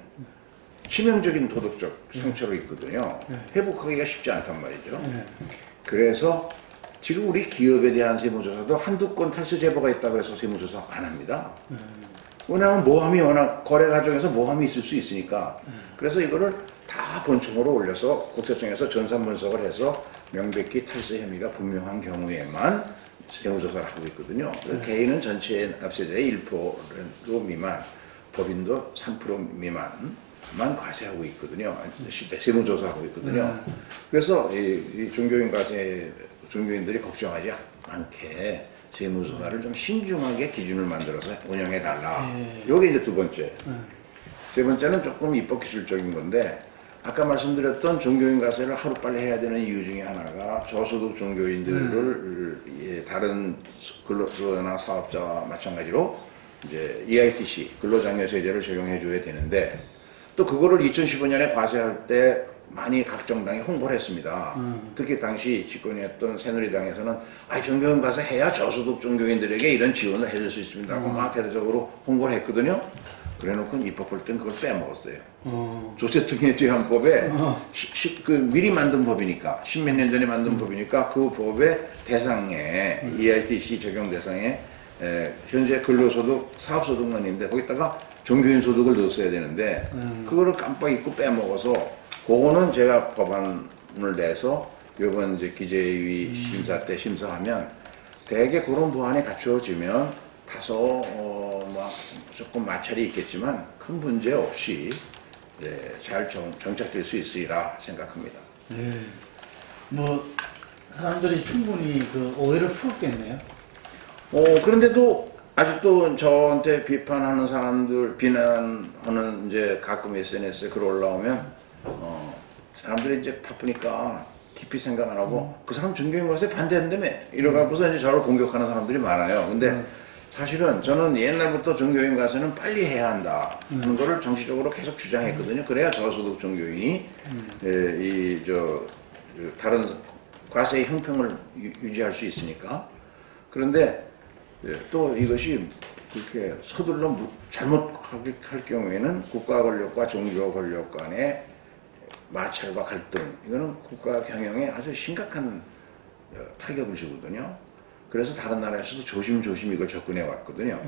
치명적인 도덕적 상처를 입거든요. 회복하기가 쉽지 않단 말이죠. 그래서 지금 우리 기업에 대한 세무조사도 한두 건 탈세 제보가 있다고 해서 세무조사 안 합니다. 왜냐하면 모함이 워낙 거래 과정에서 모함이 있을 수 있으니까. 그래서 이거를 다 본청으로 올려서 국세청에서 전산 분석을 해서 명백히 탈세 혐의가 분명한 경우에만 세무조사를 하고 있거든요. 개인은 전체 납세자의 1% 미만, 법인도 3% 미만만 과세하고 있거든요. 세무조사하고 있거든요. 그래서 이 종교인 과세, 종교인들이 걱정하지 않게 세무조사를 좀 신중하게 기준을 만들어서 운영해 달라. 이게 이제 두 번째. 세 번째는 조금 입법 기술적인 건데 아까 말씀드렸던 종교인 과세를 하루빨리 해야 되는 이유 중에 하나가 저소득 종교인들을 다른 근로자나 사업자와 마찬가지로 이제 EITC 근로장려세제를 적용해 줘야 되는데 또 그거를 2015년에 과세할 때 많이 각 정당이 홍보를 했습니다. 특히 당시 집권이었던 새누리당에서는 종교인 과세 해야 저소득 종교인들에게 이런 지원을 해줄 수 있습니다 하고 막 대대적으로 홍보를 했거든요. 그래놓고 입법할 땐 그걸 빼먹었어요. 조세특례 제한법에 그 미리 만든 법이니까 10몇 년 전에 만든 법이니까 그 법의 대상에 EITC 적용 대상에 현재 근로소득, 사업소득만 있는데 거기다가 종교인 소득을 넣었어야 되는데 그거를 깜빡 잊고 빼먹어서 그거는 제가 법안을 내서 이번 이제 기재위 심사 때 심사하면 대개 그런 보안이 갖추어지면 다소 막 조금 마찰이 있겠지만 큰 문제 없이 잘 정착될 수 있으리라 생각합니다. 뭐 사람들이 충분히 그 오해를 풀었겠네요. 그런데도 아직도 저한테 비판하는 사람들, 비난하는 이제 가끔 SNS에 글 올라오면 사람들이 이제 바쁘니까 깊이 생각 안 하고 그 사람 종교인 것에 반대한다며 이러고서 이제 저를 공격하는 사람들이 많아요. 근데 사실은 저는 옛날부터 종교인 과세는 빨리 해야 한다 하는 거를 정치적으로 계속 주장했거든요. 그래야 저소득 종교인이 다른 과세의 형평을 유지할 수 있으니까. 그런데 또 이것이 그렇게 서둘러 잘못할 경우에는 국가 권력과 종교 권력 간의 마찰과 갈등, 이거는 국가 경영에 아주 심각한 타격을 주거든요. 그래서 다른 나라에서도 조심조심 이걸 접근해 왔거든요.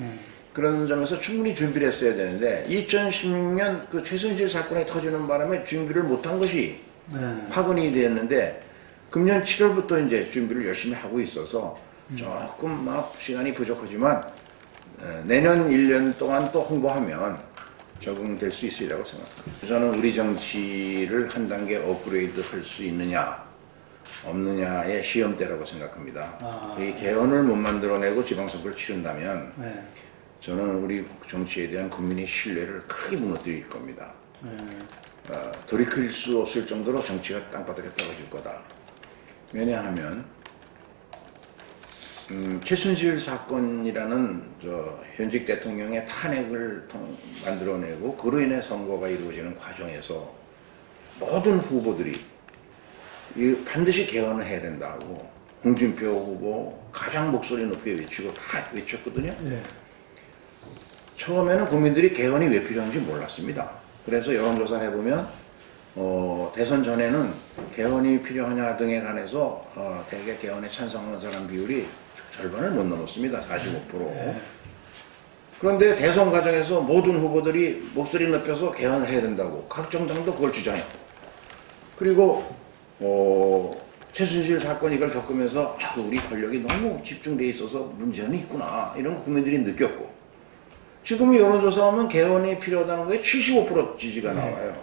그런 점에서 충분히 준비를 했어야 되는데 2016년 그 최순실 사건이 터지는 바람에 준비를 못한 것이 화근이 됐는데 금년 7월부터 이제 준비를 열심히 하고 있어서 조금 막 시간이 부족하지만 내년 1년 동안 또 홍보하면 적응될 수 있으리라고 생각합니다. 저는 우리 정치를 한 단계 업그레이드 할 수 있느냐 없느냐의 시험대라고 생각합니다. 이 개헌을 못 만들어내고 지방선거를 치른다면 저는 우리 정치에 대한 국민의 신뢰를 크게 무너뜨릴 겁니다. 돌이킬 수 없을 정도로 정치가 땅바닥에 떨어질 거다. 왜냐하면 최순실 사건이라는 현직 대통령의 탄핵을 만들어내고 그로 인해 선거가 이루어지는 과정에서 모든 후보들이 반드시 개헌을 해야 된다고 홍준표 후보 가장 목소리 높게 외치고 다 외쳤거든요. 처음에는 국민들이 개헌이 왜 필요한지 몰랐습니다. 그래서 여론조사를 해보면 대선 전에는 개헌이 필요하냐 등에 관해서 대개 개헌에 찬성하는 사람 비율이 절반을 못 넘었습니다. 45%. 그런데 대선 과정에서 모든 후보들이 목소리 높여서 개헌을 해야 된다고 각 정당도 그걸 주장했고, 그리고 최순실 사건 이걸 겪으면서 우리 권력이 너무 집중돼 있어서 문제는 있구나 이런 거 국민들이 느꼈고, 지금 여론조사 하면 개헌이 필요하다는 거에 75% 지지가 나와요.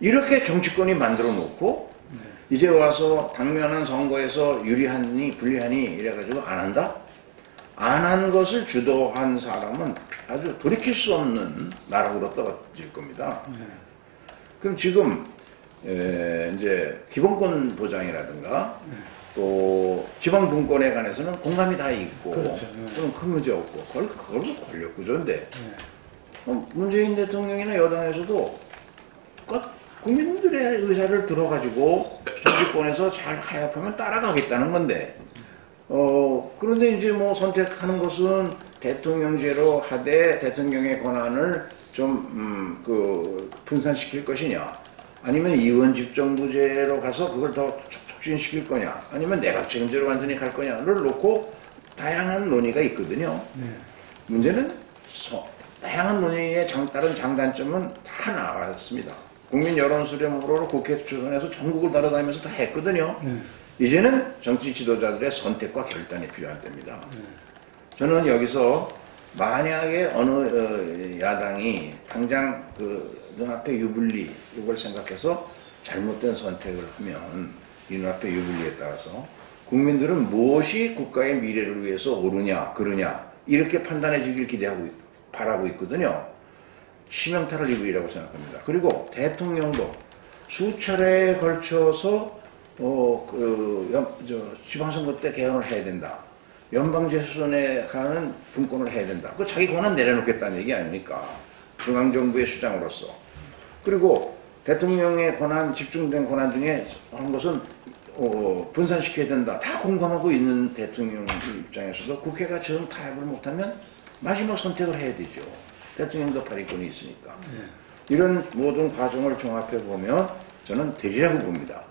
이렇게 정치권이 만들어 놓고 이제 와서 당면한 선거에서 유리하니 불리하니 이래가지고 안 한다? 안 한 것을 주도한 사람은 아주 돌이킬 수 없는 나락으로 떨어질 겁니다. 그럼 지금 이제 기본권 보장이라든가 또 지방분권에 관해서는 공감이 다 있고 그럼 큰 문제 없고 그걸로 권력 구조인데 문재인 대통령이나 여당에서도 국민들의 의사를 들어가지고 정치권에서 잘 타협하면 따라가겠다는 건데 그런데 이제 뭐 선택하는 것은 대통령제로 하되 대통령의 권한을 좀 분산시킬 것이냐, 아니면 의원 집정부제로 가서 그걸 더 촉진시킬 거냐, 아니면 내각 책임제로 완전히 갈 거냐를 놓고 다양한 논의가 있거든요. 문제는 다양한 논의의 다른 장단점은 다 나왔습니다. 국민 여론 수렴으로 국회 추천해서 전국을 돌아다니면서 다 했거든요. 이제는 정치 지도자들의 선택과 결단이 필요한 때입니다. 저는 여기서 만약에 어느 야당이 당장 눈앞에 유불리 이걸 생각해서 잘못된 선택을 하면 이 눈앞에 유불리에 따라서 국민들은 무엇이 국가의 미래를 위해서 옳으냐 그르냐 이렇게 판단해 주길 바라고 있거든요. 치명타를 입으리라고 생각합니다. 그리고 대통령도 수차례에 걸쳐서 지방선거 때 개헌을 해야 된다. 연방제선에 가는 분권을 해야 된다. 그 자기 권한 내려놓겠다는 얘기 아닙니까? 중앙정부의 수장으로서. 그리고 대통령의 권한, 집중된 권한 중에 하는 것은 분산시켜야 된다. 다 공감하고 있는 대통령 입장에서도 국회가 정 타협을 못하면 마지막 선택을 해야 되죠. 대통령도 발의권이 있으니까. 이런 모든 과정을 종합해 보면 저는 되리라고 봅니다.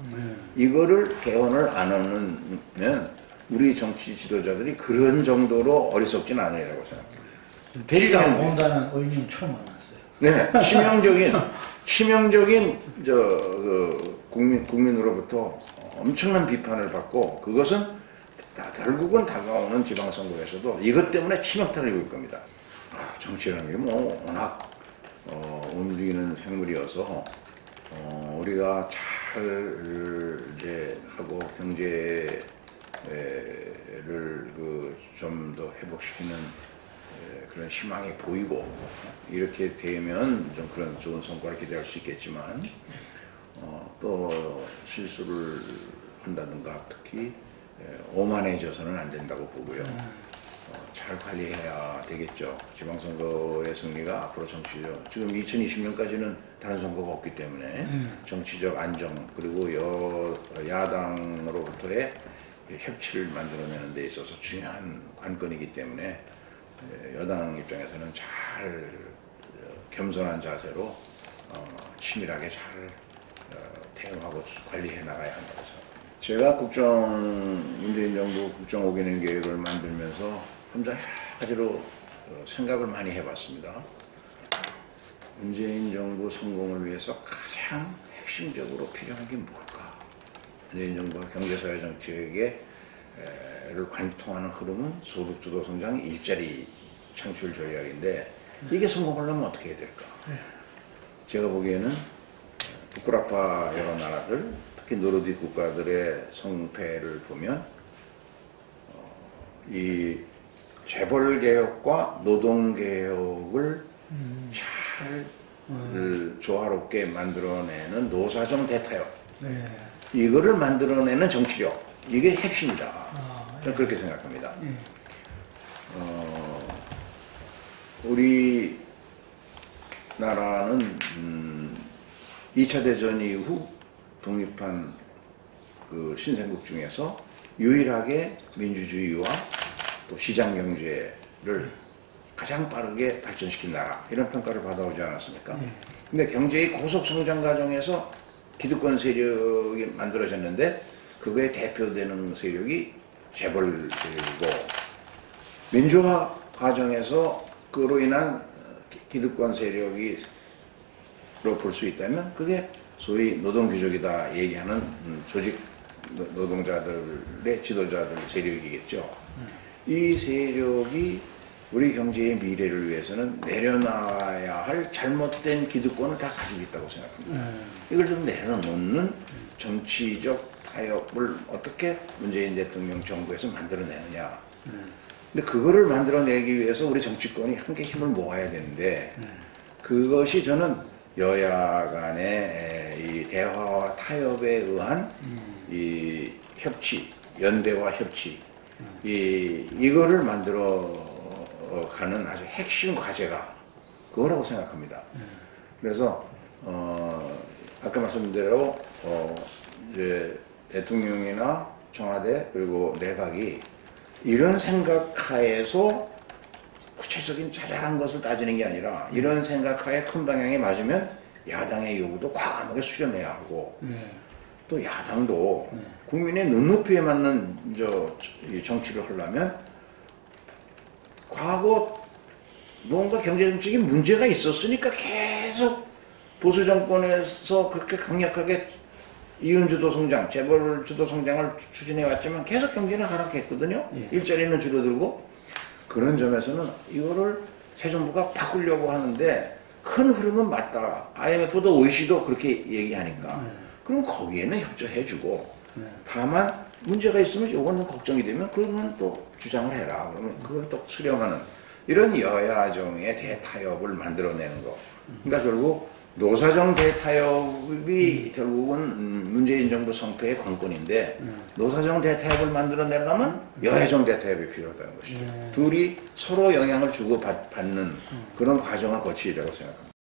이거를 개헌을 안 하면 우리 정치 지도자들이 그런 정도로 어리석진 않으리라고 생각합니다. 되리라고 본다는 의미는 처음 만났어요. 네, 치명적인 국민으로부터 엄청난 비판을 받고 그것은 결국은 다가오는 지방선거에서도 이것 때문에 치명타를 입을 겁니다. 정치라는 게 뭐 워낙 움직이는 생물이어서 우리가 잘 이제 하고 경제를 좀 더 회복시키는 그런 희망이 보이고 이렇게 되면 좀 그런 좋은 성과를 기대할 수 있겠지만 또 실수를 한다든가 특히 오만해져서는 안 된다고 보고요. 잘 관리해야 되겠죠. 지방선거의 승리가 앞으로 정치적, 지금 2020년까지는 다른 선거가 없기 때문에 정치적 안정 그리고 야당으로부터의 협치를 만들어내는 데 있어서 중요한 관건이기 때문에 여당 입장에서는 잘 겸손한 자세로 치밀하게 잘 대응하고 관리해 나가야 한다고 생각합니다. 제가 문재인 정부 국정 5개년 계획을 만들면서 혼자 여러 가지로 생각을 많이 해봤습니다. 문재인 정부 성공을 위해서 가장 핵심적으로 필요한 게 뭘까? 문재인 정부가 경제사회 정책에 를 관통하는 흐름은 소득주도 성장, 일자리 창출 전략인데 이게 성공하려면 어떻게 해야 될까? 제가 보기에는 북구라파 여러 나라들, 특히 노르딕 국가들의 성패를 보면 이 재벌 개혁과 노동 개혁을 잘 조화롭게 만들어내는 노사정 대타협, 이거를 만들어내는 정치력, 이게 핵심이다. 저는 그렇게 생각합니다. 우리 나라는 2차 대전 이후 독립한 그 신생국 중에서 유일하게 민주주의와 또 시장 경제를 가장 빠르게 발전시킨 나라, 이런 평가를 받아오지 않았습니까? 근데 경제의 고속 성장 과정에서 기득권 세력이 만들어졌는데 그거에 대표되는 세력이 재벌 세력이고, 민주화 과정에서 그로 인한 기득권 세력이 볼 수 있다면 그게 소위 노동귀족이다 얘기하는 조직 노동자들의 지도자들 세력이겠죠. 이 세력이 우리 경제의 미래를 위해서는 내려놔야 할 잘못된 기득권을 다 가지고 있다고 생각합니다. 이걸 좀 내려놓는 정치적 타협을 어떻게 문재인 대통령 정부에서 만들어내느냐. 근데 그거를 만들어내기 위해서 우리 정치권이 함께 힘을 모아야 되는데, 그것이 저는 여야 간의 이 대화와 타협에 의한 이 협치, 연대와 협치, 이거를 만들어가는 아주 핵심 과제가 그거라고 생각합니다. 그래서 아까 말씀드린 대로 이제 대통령이나 청와대 그리고 내각이 이런 생각하에서 구체적인 자잘한 것을 따지는 게 아니라 이런 생각하에 큰 방향에 맞으면 야당의 요구도 과감하게 수렴해야 하고, 또 야당도 국민의 눈높이에 맞는 이 정치를 하려면 과거 뭔가 경제정책에 문제가 있었으니까 계속 보수 정권에서 그렇게 강력하게 이윤주도 성장, 재벌주도 성장을 추진해 왔지만 계속 경제는 하락했거든요. 일자리는 줄어들고. 그런 점에서는 이거를 새 정부가 바꾸려고 하는데 큰 흐름은 맞다. IMF도 OECD도 그렇게 얘기하니까. 그럼 거기에는 협조해주고, 다만 문제가 있으면 이거는 걱정이 되면 그러면 또 주장을 해라. 그러면 그걸 또 수렴하는 이런 여야정의 대타협을 만들어내는 거. 그러니까 결국 노사정 대타협이 결국은 문재인 정부 성패의 관건인데, 노사정 대타협을 만들어내려면 여야정 대타협이 필요하다는 것이죠. 둘이 서로 영향을 주고받는 그런 과정을 거치려고 생각합니다.